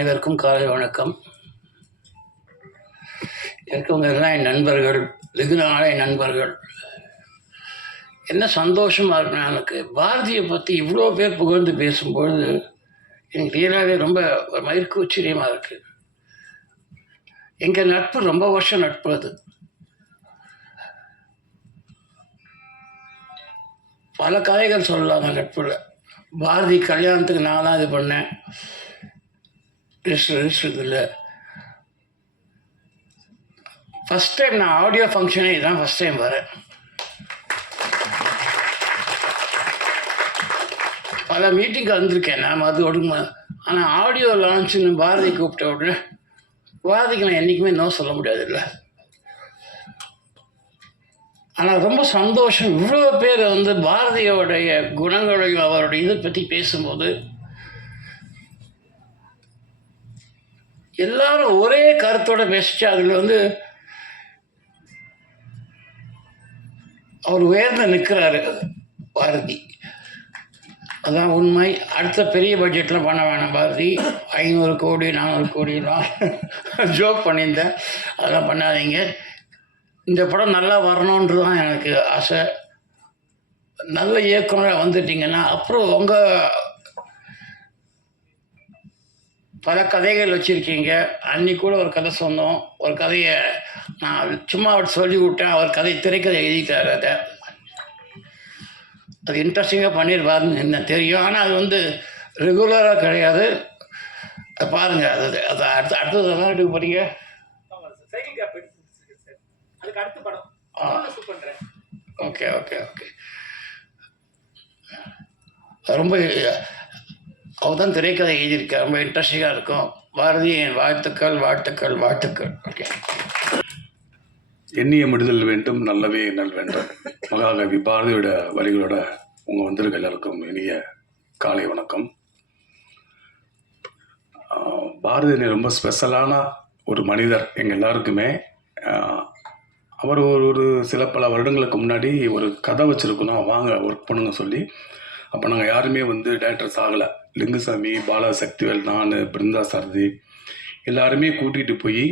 அனைவருக்கும் காலை வணக்கம். இருக்கவங்க எல்லாம் என் நண்பர்கள், வெகு நாள என் நண்பர்கள். என்ன சந்தோஷமாக இருக்குன்னா, எனக்கு பாரதியை பற்றி இவ்வளோ பேர் புகழ்ந்து பேசும்பொழுது எனக்கு ரியலாகவே ரொம்ப மயிர்கூச்சரியமாக இருக்குது. எங்கள் நட்பு ரொம்ப வருஷம் நட்பு. அது பல கதைகள் சொல்லலாங்க நட்பில். பாரதி கல்யாணத்துக்கு நான் தான் இது பண்ணேன். இதில் ஃபஸ்ட் டைம் நான் ஆடியோ ஃபங்க்ஷனே இதுதான் ஃபஸ்ட் டைம் வரேன். பல மீட்டிங்க்கு வந்திருக்கேன் நான், அது ஒடுங்க. ஆனால் ஆடியோ லான்ச்சுன்னு பாரதி கூப்பிட்ட உடனே பாரதிக்கு நான் என்றைக்குமே நோ சொல்ல முடியாது இல்லை. ஆனால் ரொம்ப சந்தோஷம், இவ்வளோ பேர் பாரதியோடைய குணங்களையும் அவருடைய இதை பற்றி பேசும்போது எல்லாரும் ஒரே கருத்தோட பேசிச்சு. அதில் அவர் உயர்ந்து நிற்கிறாரு பாரதி. அதான் உண்மை. அடுத்த பெரிய பட்ஜெட்டில் பண்ண வேணாம் பாரதி. 500 கோடி 400 கோடிலாம் ஜோக் பண்ணியிருந்தேன், அதெல்லாம் பண்ணாதீங்க. இந்த படம் நல்லா வரணுன்றது தான் எனக்கு ஆசை. நல்ல இயக்குனராக வந்துட்டிங்கன்னா அப்புறம் உங்கள் பல கதைகள் வச்சுருக்கீங்க. அன்றைக்கி கூட ஒரு கதை சொன்னோம். ஒரு கதையை நான் சும்மா அவர் சொல்லி விட்டேன். அவர் கதை திரைக்கதை எழுதிட்டார். அது இன்ட்ரெஸ்டிங்காக பண்ணியிருப்பாருன்னு என்ன தெரியும். ஆனால் அது ரெகுலராக கிடையாது. பாருங்கள். அது அடுத்தது என்ன எடுக்க போகிறீங்க? Okay okay okay. ரொம்ப அவர் தான் திரைக்கதை எழுதியிருக்கார். ரொம்ப இன்ட்ரெஸ்டிங்காக இருக்கும். பாரதி என் வாழ்த்துக்கள் வாழ்த்துக்கள் வாழ்த்துக்கள். ஓகே. எண்ணிய முடிதல் வேண்டும், நல்லவே எண்ணல் வேண்டும். மகாகவி பாரதியோட வரிகளோட உங்கள் வந்திருக்க எல்லாருக்கும் இனிய காலை வணக்கம். பாரதி ரொம்ப ஸ்பெஷலான ஒரு மனிதர் எங்கள் எல்லாருக்குமே. அவர் ஒரு சில பல வருடங்களுக்கு முன்னாடி ஒரு கதை வச்சுருக்கணும், வாங்க ஒர்க் பண்ணுங்க சொல்லி. அப்போ நாங்கள் யாருமே டேரக்டர்ஸ் ஆகலை. லிங்குசாமி, பாலசக்திவேல், நான், பிருந்தா சாரதி எல்லாருமே கூட்டிகிட்டு போய்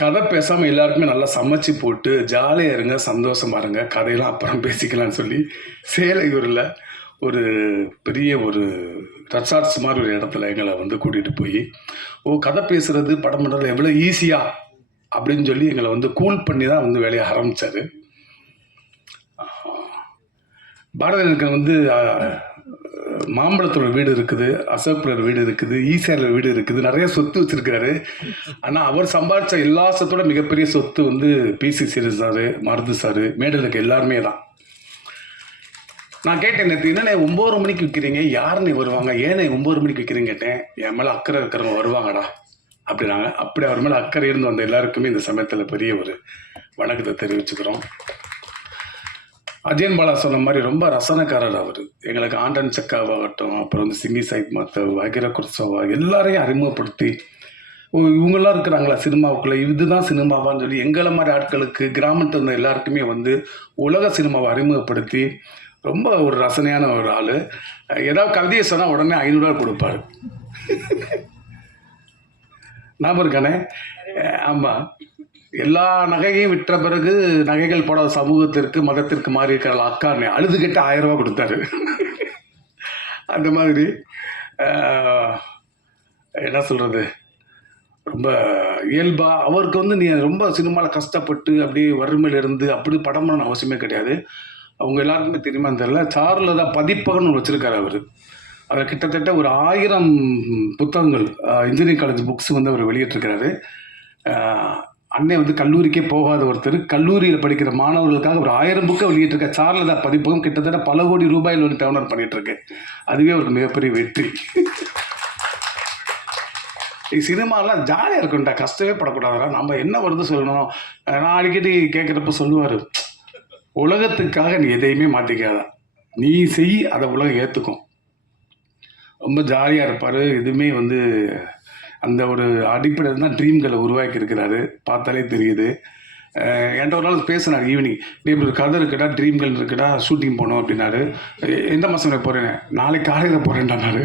கதை பேசாமல் எல்லாருக்குமே நல்லா சமைச்சு போட்டு ஜாலியாக இருங்க, சந்தோஷமாக இருங்க, கதையெல்லாம் அப்புறம் பேசிக்கலாம்னு சொல்லி சேலையூரில் ஒரு பெரிய ஒரு ரெசார்ட்ஸ் மாதிரி ஒரு இடத்துல எங்களை கூட்டிகிட்டு போய் கதை பேசுகிறது படம் பண்ணுறது எவ்வளோ ஈஸியாக அப்படின்னு சொல்லி எங்களை கூல் பண்ணி தான் வேலையை ஆரம்பித்தார். பாரதிக்கு மாம்பழத்தோட வீடு இருக்குது, அசோக்புரர் வீடு இருக்குது, ஈசிஆரில் வீடு இருக்குது, நிறைய சொத்து வச்சுருக்காரு. ஆனால் அவர் சம்பாதிச்ச எல்லா சொத்தோட மிகப்பெரிய சொத்து பிசி சீரஸ் சார், மருது சார், மேடையில் இருக்க எல்லாருமே தான். நான் கேட்டேன், நேற்று என்னென்ன 9 மணிக்கு விற்கிறீங்க, யாருன்னு வருவாங்க, ஏன்னு 9 மணிக்கு விற்கிறீங்க கேட்டேன். என் மேலே அக்கறை இருக்கிறவங்க வருவாங்கடா அப்படின்னாங்க. அப்படி அவர் மேலே அக்கறை இருந்து வந்த எல்லாருக்குமே இந்த சமயத்தில் பெரிய ஒரு வணக்கத்தை தெரிவிச்சுக்கிறோம். அஜயன் பாலா சொன்ன மாதிரி ரொம்ப ரசனக்காரர் அவர். எங்களுக்கு ஆண்டன் சக்காவாகட்டும், அப்புறம் சிங்கி சாஹிப் மாத்தவ், அகிர குர்சவா எல்லாரையும் அறிமுகப்படுத்தி இவங்கெல்லாம் இருக்கிறாங்களா சினிமாவுக்குள்ளே, இதுதான் சினிமாவான்னு சொல்லி எங்களை மாதிரி ஆட்களுக்கு, கிராமத்தில் இருந்த எல்லாருக்குமே உலக சினிமாவை அறிமுகப்படுத்தி ரொம்ப ஒரு ரசனையான ஒரு ஆள். ஏதாவது கவிதையை சொன்னால் உடனே 500 ரூபா கொடுப்பார். ஞாபகம் இருக்கானே? ஆமாம். எல்லா நகையையும் விற்ற பிறகு நகைகள் போடாத சமூகத்திற்கு, மதத்திற்கு மாறி இருக்கிற அக்கான்னு அழுதுகிட்டு 1000 ரூபா கொடுத்தாரு. அந்த மாதிரி என்ன சொல்கிறது, ரொம்ப இயல்பாக அவருக்கு நீ ரொம்ப சினிமாவில் கஷ்டப்பட்டு அப்படியே வறுமையிலிருந்து அப்படி படம் பண்ண அவசியமே கிடையாது. அவங்க எல்லாருக்குமே தெரியுமா தெரியல, சாரில் தான் பதிப்பகம்னு வச்சுருக்காரு அவர். அதில் கிட்டத்தட்ட ஒரு 1000 புத்தகங்கள், இன்ஜினியரிங் காலேஜ் புக்ஸ் அவர் வெளியிட்டிருக்கிறாரு. அன்னை கல்லூரிக்கே போகாத ஒருத்தர் கல்லூரியில் படிக்கிற மாணவர்களுக்காக ஒரு 1000 புக்கை வெளியிட்டிருக்க சார்ல தான் பதிப்பகம் கிட்டத்தட்ட பல கோடி ரூபாயில் டவுன்லோட் பண்ணிட்டு இருக்கு. அதுவே அவருக்கு மிகப்பெரிய வெற்றி. சினிமாலாம் ஜாலியாக இருக்கும்டா, கஷ்டமே படக்கூடாதுடா, நம்ம என்ன வருது சொல்லணும். நான் அடிக்கடி கேட்குறப்ப சொல்லுவார், உலகத்துக்காக நீ எதையுமே மாற்றிக்காத, நீ செய், அதை உலகம் ஏற்றுக்கும். ரொம்ப ஜாலியாக இருப்பார். எதுவுமே அந்த ஒரு அடிப்படையில் தான் ட்ரீம்களை உருவாக்கி இருக்கிறாரு, பார்த்தாலே தெரியுது. என்கிட்ட ஒரு நாள் பேசினார் ஈவினிங், இப்படி ஒரு கதை இருக்குடா, ட்ரீம்கள் இருக்குடா, ஷூட்டிங் போகணும் அப்படின்னாரு. எந்த மாதம் போகிறேன், நாளைக்கு காலையில் போகிறேன்டாரு.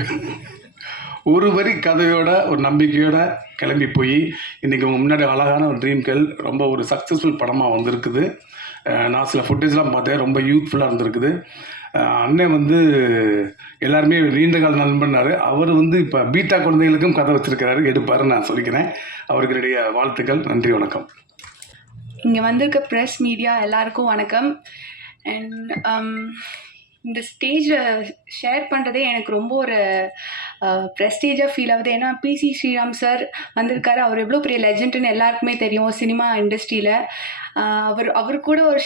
ஒரு வரி கதையோட ஒரு நம்பிக்கையோட கிளம்பி போய் இன்றைக்கி உங்கள் முன்னாடி அழகான ஒரு ட்ரீம் கேர்ள் ரொம்ப ஒரு சக்ஸஸ்ஃபுல் படமாக வந்திருக்குது. நான் சில ஃபுட்டேஜ்லாம் பார்த்தேன், ரொம்ப யூத்ஃபுல்லாக இருந்திருக்குது. அண்ணன் வந்து எல்லாருமே நீண்ட கால நண்பன்னாரு. அவர் வந்து இப்போ பீட்டா குழந்தைகளுக்கும் கதை வச்சிருக்கிறாரு, எடுப்பாருன்னு நான் சொல்லிக்கிறேன். அவருக்கு என்னுடைய வாழ்த்துக்கள். நன்றி, வணக்கம். இங்கே வந்திருக்க ப்ரெஸ் மீடியா எல்லாருக்கும் வணக்கம். அண்ட் இந்த ஸ்டேஜில் ஷேர் பண்ணுறதே எனக்கு ரொம்ப ஒரு ப்ரெஸ்டேஜாக ஃபீல் ஆகுது. ஏன்னா பிசி ஸ்ரீராம் சார் வந்திருக்காரு. அவர் எவ்வளோ பெரிய லெஜெண்டுன்னு எல்லாருக்குமே தெரியும் சினிமா இண்டஸ்ட்ரியில். அவர் கூட ஒரு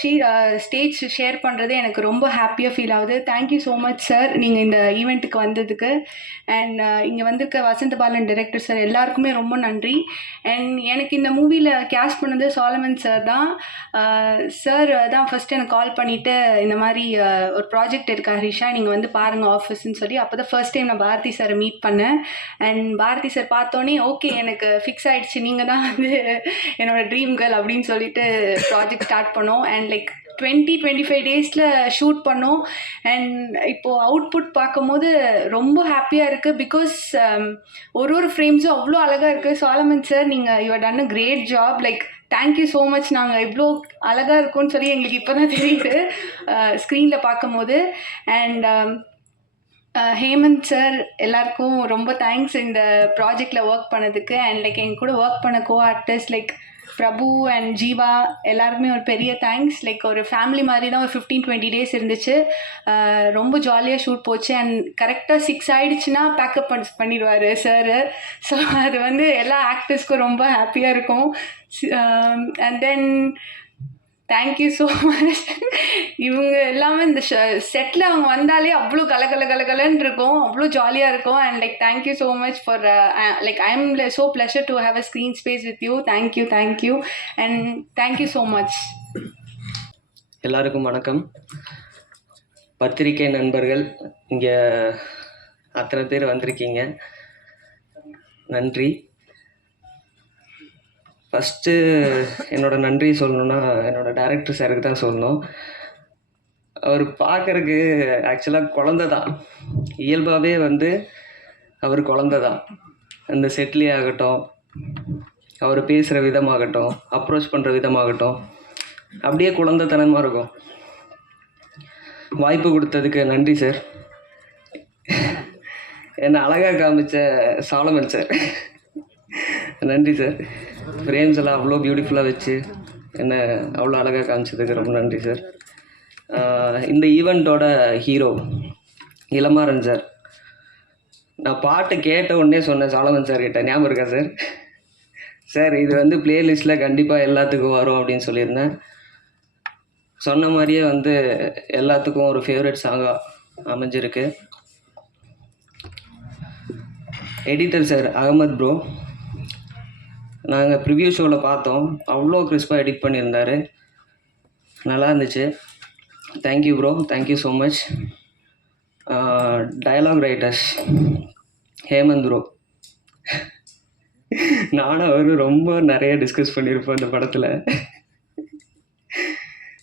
ஸ்டேஜ் ஷேர் பண்ணுறது எனக்கு ரொம்ப ஹாப்பியாக ஃபீல் ஆகுது. தேங்க்யூ ஸோ மச் சார், நீங்கள் இந்த ஈவெண்ட்டுக்கு வந்ததுக்கு. அண்ட் இங்கே வந்திருக்க வசந்த பாலன் டைரக்டர் சார் எல்லாருக்குமே ரொம்ப நன்றி. அண்ட் எனக்கு இந்த மூவியில் கேஸ்ட் பண்ணது சாலமன் சார் தான். சார் தான் ஃபஸ்ட்டு எனக்கு கால் பண்ணிவிட்டு இந்த மாதிரி ஒரு ப்ராஜெக்ட் இருக்குது ஹரிஷா, நீங்கள் வந்து பாருங்கள் ஆஃபீஸ்ன்னு சொல்லி. அப்போ தான் ஃபர்ஸ்ட் டைம் நான் பாரதி சாரை மீட் பண்ணேன். அண்ட் பாரதி சார் பார்த்தோன்னே ஓகே எனக்கு ஃபிக்ஸ் ஆகிடுச்சு, நீங்கள் தான் வந்து என்னோடய ட்ரீம் கேர்ள் அப்படின்னு சொல்லிட்டு ப்ராஜெக்ட் ஸ்டார்ட் பண்ணோம். அண்ட் லைக் 20-25 டேஸில் ஷூட் பண்ணோம். அண்ட் இப்போது அவுட்புட் பார்க்கும்போது ரொம்ப ஹாப்பியாக இருக்குது. பிகாஸ் ஒரு ஃப்ரேம்ஸும் அவ்வளோ அழகாக இருக்குது. சாலமன் சார், நீங்கள் you done a great job. Like thank you so much. நாங்கள் இவ்வளோ அழகாக இருக்கும்னு சொல்லி எங்களுக்கு இப்போ தான் தெரியுது ஸ்க்ரீனில் பார்க்கும்போது. அண்ட் ஹேமந்த் சார் எல்லாருக்கும் ரொம்ப தேங்க்ஸ் இந்த ப்ராஜெக்டில் ஒர்க் பண்ணதுக்கு. அண்ட் லைக் எங்கள் கூட ஒர்க் பண்ண co artist like Prabhu and Jeeva எல்லாருக்குமே ஒரு பெரிய தேங்க்ஸ். லைக் ஒரு ஃபேமிலி மாதிரி தான் ஒரு 15-20 டேஸ் இருந்துச்சு. ரொம்ப ஜாலியாக ஷூட் போச்சு. அண்ட் கரெக்டாக 6 ஆகிடுச்சுன்னா பேக்கப் பண்ணிடுவார் சார். ஸோ அது வந்து எல்லா ஆக்டர்ஸ்க்கும் ரொம்ப ஹாப்பியாக இருக்கும். And then thank you so much. இவங்க எல்லாமே இந்த செட்டில் அவங்க வந்தாலே அவ்வளோ கலகலன்னு இருக்கும், அவ்வளோ ஜாலியாக இருக்கும். And like thank you so much for like I am so pleasure to have a screen space with you. Thank you and thank you so much. எல்லாருக்கும் வணக்கம். பத்திரிகை நண்பர்கள் இங்கே அத்தனை பேர் வந்திருக்கீங்க, நன்றி. ஃபஸ்ட்டு என்னோடய நன்றி சொல்லணுன்னா என்னோடய டைரக்டர் சாருக்கு தான் சொல்லணும். அவர் பார்க்குறக்கு ஆக்சுவலாக குழந்த தான், இயல்பாகவே வந்து அவர் குழந்த தான். அந்த செட்லி ஆகட்டும், அவர் பேசுகிற விதமாகட்டும், அப்ரோச் பண்ணுற விதமாகட்டும், அப்படியே குழந்தைத்தனமாக இருக்கும். வாய்ப்பு கொடுத்ததுக்கு நன்றி சார். என்னை அழகாக காமிச்ச சாலமன் சார் நன்றி சார். ஃப்ரேம்ஸ் எல்லாம் அவ்வளோ பியூட்டிஃபுல்லாக வச்சு என்ன அவ்வளோ அழகாக காமிச்சதுக்கு ரொம்ப நன்றி சார். இந்த ஈவெண்ட்டோட ஹீரோ இளமாறன் சார். நான் பாட்டு கேட்ட உடனே சொன்னேன் சாலமன் சார் கிட்ட, ஞாபகம் இருக்கா சார்? சார் இது வந்து ப்ளேலிஸ்ட்டில் கண்டிப்பாக எல்லாத்துக்கும் வரும் அப்படின்னு சொல்லியிருந்தேன். சொன்ன மாதிரியே வந்து எல்லாத்துக்கும் ஒரு ஃபேவரட் சாங்காக அமைஞ்சிருக்கு. எடிட்டர் சார் அகமத் ப்ரோ, நாங்கள் ப்ரிவ்யூ ஷோவில் பார்த்தோம், அவ்வளோ கிறிஸ்பாக எடிட் பண்ணியிருந்தார், நல்லா இருந்துச்சு. Thank you bro, thank you so much. Dialogue writers Hemanth bro, நானும் அவரும் ரொம்ப நிறைய டிஸ்கஸ் பண்ணியிருப்போம் இந்த படத்தில்.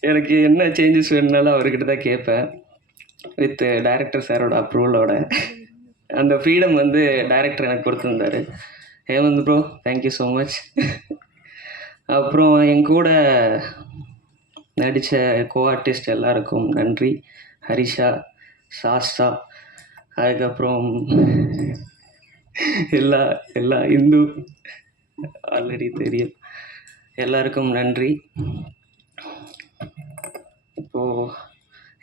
எனக்கு என்ன சேஞ்சஸ் வேணுனாலும் அவர்கிட்ட தான் கேட்பேன், வித் டைரக்டர் சாரோட அப்ரூவலோட. அந்த ஃப்ரீடம் வந்து டைரக்டர் எனக்கு கொடுத்துருந்தார். Hemant bro, thank you so much. அப்புறம் என் கூட நடித்த கோ ஆர்டிஸ்ட் எல்லாருக்கும் நன்றி. ஹரிஷா, சாஸ்தா, அதுக்கப்புறம் எல்லா இந்து ஆல்ரெடி தெரியும், எல்லாருக்கும் நன்றி. இப்போது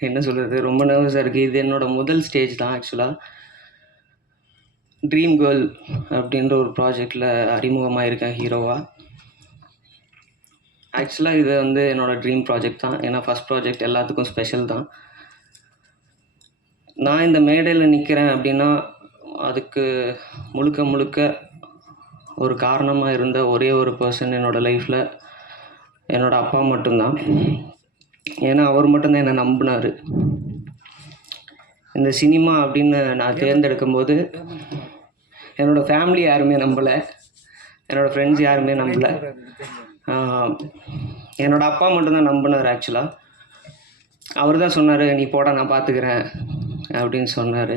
என்ன சொல்கிறது, ரொம்ப நர்வஸாக இருக்குது. இது என்னோடய முதல் ஸ்டேஜ் தான் ஆக்சுவலாக. ட்ரீம் கேர்ள் அப்படின்ற ஒரு ப்ராஜெக்டில் அறிமுகமாக இருக்கேன் ஹீரோவாக. ஆக்சுவலாக இது வந்து என்னோடய ட்ரீம் ப்ராஜெக்ட் தான். ஏன்னா ஃபஸ்ட் ப்ராஜெக்ட் எல்லாத்துக்கும் ஸ்பெஷல் தான். நான் இந்த மேடையில் நிற்கிறேன் அப்படின்னா அதுக்கு முழுக்க ஒரு காரணமாக இருந்த ஒரே ஒரு பர்சன் என்னோடய லைஃப்பில் என்னோடய அப்பா மட்டும்தான். ஏன்னா அவர் மட்டும்தான் என்னை நம்பினார். இந்த சினிமா அப்படின்னு நான் தேர்ந்தெடுக்கும்போது என்னோடய ஃபேமிலி யாருமே நம்பலை, என்னோடய ஃப்ரெண்ட்ஸ் யாருமே நம்பலை. என்னோடய அப்பா மட்டும்தான் நம்பினார். ஆக்சுவலாக அவர் தான் சொன்னார், நீ போடா நான் பார்த்துக்கிறேன் அப்படின்னு சொன்னார்.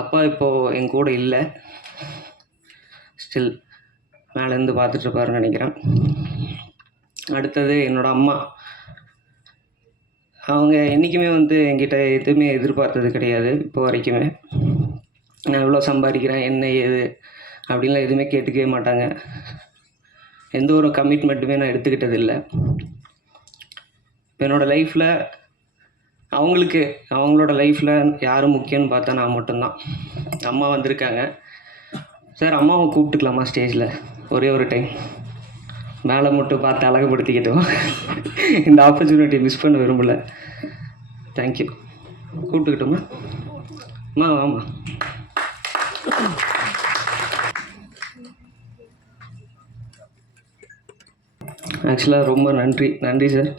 அப்பா இப்போது என் கூட இல்லை, ஸ்டில் மேலேருந்து பார்த்துட்ருப்பாருன்னு நினைக்கிறேன். அடுத்தது என்னோடய அம்மா. அவங்க என்றைக்குமே வந்து என்கிட்ட எதுவுமே எதிர்பார்த்தது கிடையாது இப்போ வரைக்குமே. நான் எவ்வளோ சம்பாதிக்கிறேன், என்ன ஏது அப்படின்லாம் எதுவுமே கேட்டுக்கவே மாட்டாங்க. எந்த ஒரு கமிட்மெண்ட்டுமே நான் எடுத்துக்கிட்டது இல்லை. என்னோடய லைஃப்பில் அவங்களோட லைஃப்பில் யார் முக்கியம்னு பார்த்தா நான் மட்டும்தான். அம்மா வந்திருக்காங்க சார், அம்மாவை கூப்பிட்டுக்கலாமா ஸ்டேஜில் ஒரே ஒரு டைம்? மேலே மட்டும் பார்த்து அழகுபடுத்திக்கிட்டோம். இந்த ஆப்பர்ச்சுனிட்டி மிஸ் பண்ண விரும்பல. தேங்க்யூ. கூப்பிட்டுக்கிட்டோமா? அம்மா வாமா. ஆக்சுவலாக ரொம்ப நன்றி சார்.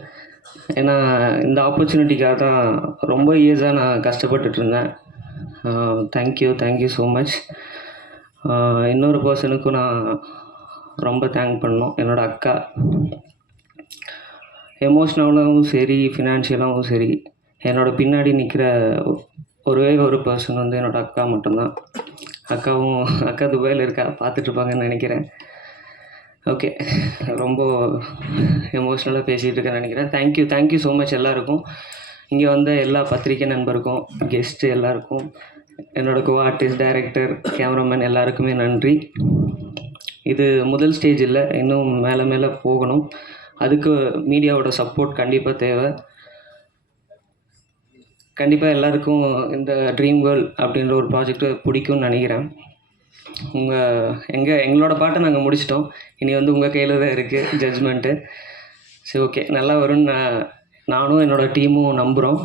ஏன்னா இந்த ஆப்பர்ச்சுனிட்டிக்காக தான் ரொம்ப இயர்ஸாக நான் கஷ்டப்பட்டுட்டு இருந்தேன். Thank you so much. இன்னொரு பர்சனுக்கும் நான் ரொம்ப தேங்க் பண்ணணும், என்னோடய அக்கா. எமோஷ்னலாகவும் சரி, ஃபினான்ஷியலாகவும் சரி, என்னோட பின்னாடி நிற்கிற ஒரே ஒரு பர்சன் வந்து என்னோடய அக்கா மட்டும்தான். அக்கா துபாயில் இருக்கா, பார்த்துட்ருப்பாங்கன்னு நினைக்கிறேன். ஓகே, ரொம்ப எமோஷ்னலாக பேசிகிட்டு இருக்கேன்னு நினைக்கிறேன். தேங்க்யூ ஸோ மச் எல்லாருக்கும். இங்கே வந்த எல்லா பத்திரிக்கை நண்பருக்கும், கெஸ்ட்டு எல்லாருக்கும், என்னோடய கோ ஆர்டிஸ்ட், டைரக்டர், கேமராமேன் எல்லாருக்குமே நன்றி. இது முதல் ஸ்டேஜ் இல்லை, இன்னும் மேலே போகணும். அதுக்கு மீடியாவோட சப்போர்ட் கண்டிப்பாக தேவை. கண்டிப்பாக எல்லாருக்கும் இந்த ட்ரீம் கேர்ள் அப்படின்ற ஒரு ப்ராஜெக்ட்டு பிடிக்கும்னு நினைக்கிறேன். எங்களோட பாட்டை நாங்கள் முடிச்சிட்டோம். இனி வந்து உங்கள் கையில் தான் இருக்குது ஜட்ஜ்மெண்ட்டு. சரி, ஓகே, நல்லா வரும்னு நானும் என்னோடய டீமும் நம்புகிறோம்.